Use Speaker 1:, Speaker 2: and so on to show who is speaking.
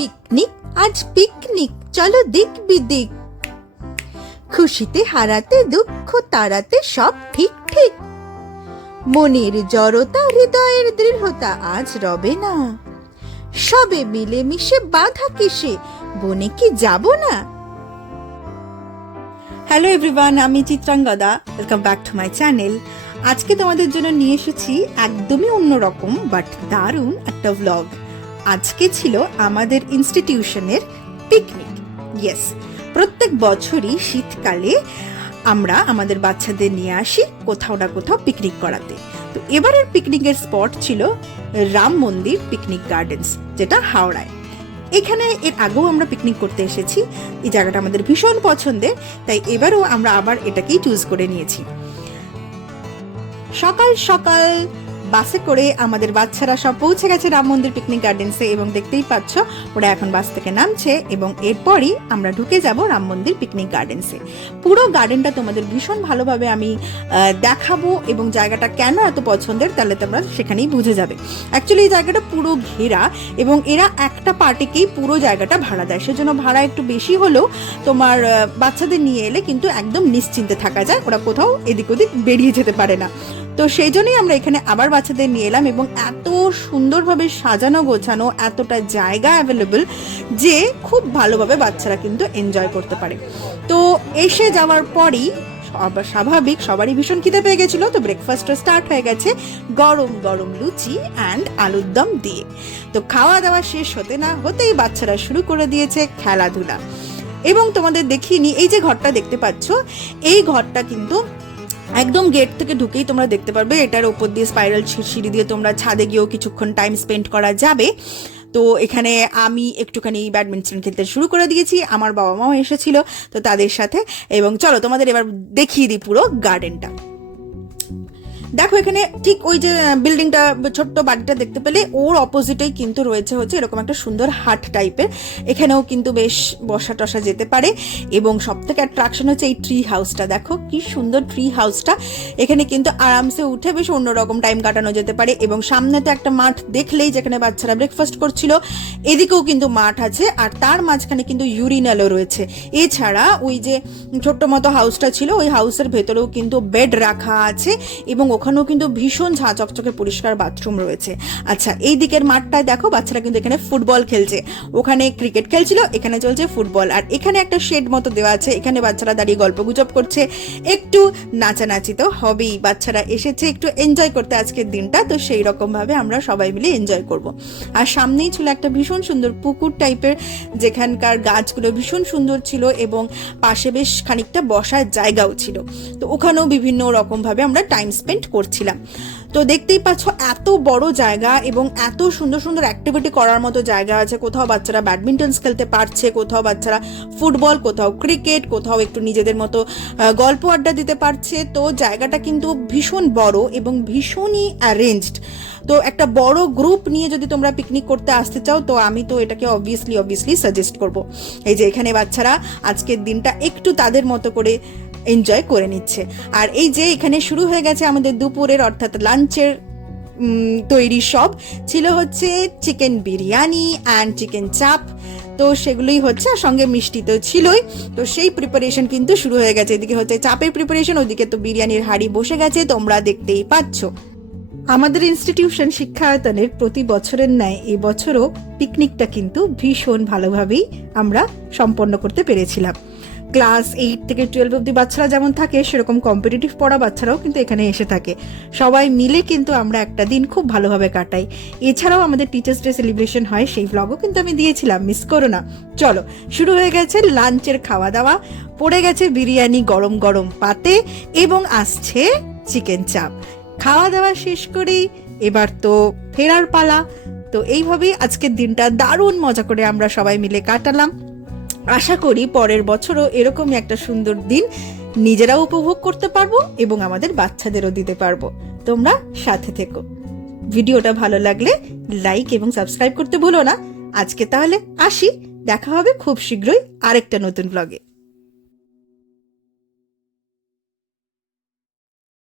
Speaker 1: Picnic, আজ picnic. চলো দিক বিদিক। খুশিতে হারাতে, দুঃখ তাড়াতে, সব ঠিক ঠিক। মনের জড়তা, হৃদয়ের দৃঢ়তা, আজ রবে না। সবে মিলেমিশে বাধা কিসে? বনে কি যাব না? হ্যালো এভরিওয়ান আমি Chitrangada. Welcome back to my channel আজকে তোমাদের জন্য নিয়ে এসেছি একদমই অন্যরকম বাট দারুণ একটা ভ্লগ আজকে ছিল আমাদের ইনস্টিটিউশনের পিকনিক ইয়েস প্রত্যেক বছরই শীতকালে আমরা আমাদের বাচ্চাদের নিয়ে আসি কোথাও না কোথাও পিকনিক করাতে। তো এবারের পিকনিকের স্পট ছিল রাম মন্দির পিকনিক গার্ডেন্স যেটা হাওড়ায়। এখানে এর আগেও আমরা পিকনিক করতে এসেছি, এই জায়গাটা আমাদের ভীষণ পছন্দের, তাই এবারও আমরা আবার এটাকেই চুজ করে নিয়েছি। সকাল সকাল বাসে করে আমাদের বাচ্চারা সব পৌঁছে গেছে রাম মন্দির পিকনিক গার্ডেন্সে এবং দেখতেই পাচ্ছ, ওরা এখন বাস থেকে নামছে এবং এরপরই আমরা ঢুকে যাব রাম মন্দির পিকনিক গার্ডেন্সে পুরো গার্ডেনটা তোমাদের ভীষণ ভালোভাবে আমি দেখাবো এবং জায়গাটা কেন এত পছন্দের তাহলে তোমরা সেখানেই বুঝে যাবে। অ্যাকচুয়ালি এই জায়গাটা পুরো ঘেরা এবং এরা একটা পার্টিকেই পুরো জায়গাটা ভাড়া দেয়। সেজন্য ভাড়া একটু বেশি হলেও তোমার বাচ্চাদের নিয়ে এলে কিন্তু একদম নিশ্চিন্তে থাকা যায়। ওরা কোথাও এদিক ওদিক বেরিয়ে যেতে পারে না। তো সেই জন্যই আমরা এখানে আবার বাচ্চাদের নিয়ে এলাম এবং এত সুন্দরভাবে সাজানো, গোছানো, এতটা জায়গা অ্যাভেলেবেল যে খুব ভালোভাবে বাচ্চারা কিন্তু এনজয় করতে পারে। তো এসে যাওয়ার পরই স্বাভাবিক সবারই ভীষণ খিদে পেয়ে গেছিল, তো ব্রেকফাস্টও স্টার্ট হয়ে গেছে গরম গরম লুচি অ্যান্ড আলুর দম দিয়ে। তো খাওয়া দাওয়া শেষ হতে না হতেই বাচ্চারা শুরু করে দিয়েছে খেলাধুলা। এবং তোমাদের দেখিয়ে এই যে ঘরটা দেখতে পাচ্ছ, এই ঘরটা কিন্তু একদম গেট থেকে ঢুকেই তোমরা দেখতে পারবে, এটার ওপর দিয়ে স্পাইরাল সিঁড়ি দিয়ে তোমরা ছাদে গিয়েও কিছুক্ষণ টাইম স্পেন্ড করা যাবে। তো এখানে আমি একটুখানি ব্যাডমিন্টন খেলতে শুরু করে দিয়েছি, আমার বাবা মাও এসেছিল তো তাদের সাথে। এবং চলো তোমাদের এবার দেখিয়ে দিই পুরো গার্ডেনটা দেখো, এখানে ঠিক ওই যে বিল্ডিংটা ছোট্ট বাড়িটা দেখতে পেলে ওর অপোজিটেই কিন্তু রয়েছে হচ্ছে এরকম একটা সুন্দর হাট টাইপের এখানেও কিন্তু বেশ বসা টসা যেতে পারে এবং সব থেকে অ্যাট্রাকশন হচ্ছে এই ট্রি হাউসটা দেখো, কি সুন্দর ট্রি হাউসটা এখানে কিন্তু আরামসে উঠে বেশ অন্যরকম টাইম কাটানো যেতে পারে এবং সামনে তো একটা মাঠ দেখলেই যেখানে বাচ্চারা ব্রেকফাস্ট করছিল, এদিকেও কিন্তু মাঠ আছে আর তার মাঝখানে কিন্তু ইউরিনালও রয়েছে। এছাড়া ওই যে ছোট্ট মতো হাউসটা ছিল, ওই হাউসের ভেতরেও কিন্তু বেড রাখা আছে এবং ওখানেও কিন্তু ভীষণ ঝাঁ চকচকে পরিষ্কার বাথরুম রয়েছে। আচ্ছা এই দিকের মাঠটায় দেখো, বাচ্চারা কিন্তু এখানে ফুটবল খেলছে। ওখানে ক্রিকেট খেলছিল, এখানে চলছে ফুটবল। আর এখানে একটা শেড মতো দেওয়া আছে, এখানে বাচ্চারা দাঁড়িয়ে গল্প গুজব করছে। একটু নাচানাচি তো হবেই, বাচ্চারা এসেছে, একটু এনজয় করতে আজকের দিনটা, তো সেই রকমভাবে আমরা সবাই মিলে এনজয় করব। আর সামনেই ছিল একটা ভীষণ সুন্দর পুকুর টাইপের যেখানকার গাছগুলো ভীষণ সুন্দর ছিল এবং পাশে বেশ খানিকটা বসার জায়গাও ছিল। তো ওখানেও বিভিন্ন রকমভাবে আমরা টাইম স্পেন্ড করছিলাম। তো দেখতেই পাচ্ছ এত বড় জায়গা এবং এত সুন্দর সুন্দর অ্যাক্টিভিটি করার মতো জায়গা আছে। কোথাও বাচ্চারা ব্যাডমিন্টন খেলতে পারছে, কোথাও বাচ্চারা ফুটবল কোথাও ক্রিকেট কোথাও একটু নিজেদের মতো গল্প আড্ডা দিতে পারছে। তো জায়গাটা কিন্তু ভীষণ বড় এবং ভীষণই অ্যারেঞ্জড তো একটা বড় গ্রুপ নিয়ে যদি তোমরা পিকনিক করতে আসতে চাও, তো আমি তো এটাকে অবভিয়াসলি অবভিয়াসলি সাজেস্ট করব। এই যে এখানে বাচ্চারা আজকের দিনটা একটু তাদের মতো করে এনজয় করে নিচ্ছে। আর এই যে এখানে শুরু হয়ে গেছে আমাদের দুপুরের, অর্থাৎ লাঞ্চের তৈরি সব ছিল হচ্ছে চিকেন বিরিয়ানি অ্যান্ড চিকেন চাপ তো সেগুলোই হচ্ছে আর সঙ্গে মিষ্টি তো ছিলই। তো সেই প্রিপারেশন কিন্তু শুরু হয়ে গেছে। এদিকে হচ্ছে চাপের প্রিপারেশন ওদিকে তো বিরিয়ানির হাড়ি বসে গেছে, তোমরা দেখতেই পাচ্ছ। আমাদের ইনস্টিটিউশন শিক্ষায়তনের প্রতি বছরের ন্যায় এবছরও পিকনিকটা কিন্তু ভীষণ ভালোভাবেই আমরা সম্পন্ন করতে পেরেছিলাম। ক্লাস এইট থেকে টুয়েলভ অব্দি বাচ্চারা যেমন থাকে, সেরকম কম্পিটিটিভ পড়া বাচ্চারাও কিন্তু এখানে এসে থাকে। সবাই মিলে কিন্তু আমরা একটা দিন খুব ভালোভাবে কাটাই। এছাড়াও আমাদের টিচার্স ডে সেলিব্রেশন হয়, সেই ভ্লগও কিন্তু আমি দিয়েছিলাম মিস করো না। চলো, শুরু হয়ে গেছে লাঞ্চের খাওয়া দাওয়া পড়ে গেছে বিরিয়ানি গরম গরম পাতে এবং আসছে চিকেন চাপ খাওয়া দাওয়া শেষ করেই এবার তো ফেরার পালা। তো এইভাবেই আজকের দিনটা দারুণ মজা করে আমরা সবাই মিলে কাটালাম। আশা করি পরের বছরও এরকমই একটা সুন্দর দিন নিজেরাও উপভোগ করতে পারব এবং আমাদের বাচ্চাদেরও দিতে পারব। তোমরা সাথে থেকো। ভিডিওটা ভালো লাগলে লাইক এবং সাবস্ক্রাইব করতে ভুলো না। আজকে তাহলে আসি। দেখা হবে খুব শীঘ্রই আরেকটা নতুন ব্লগে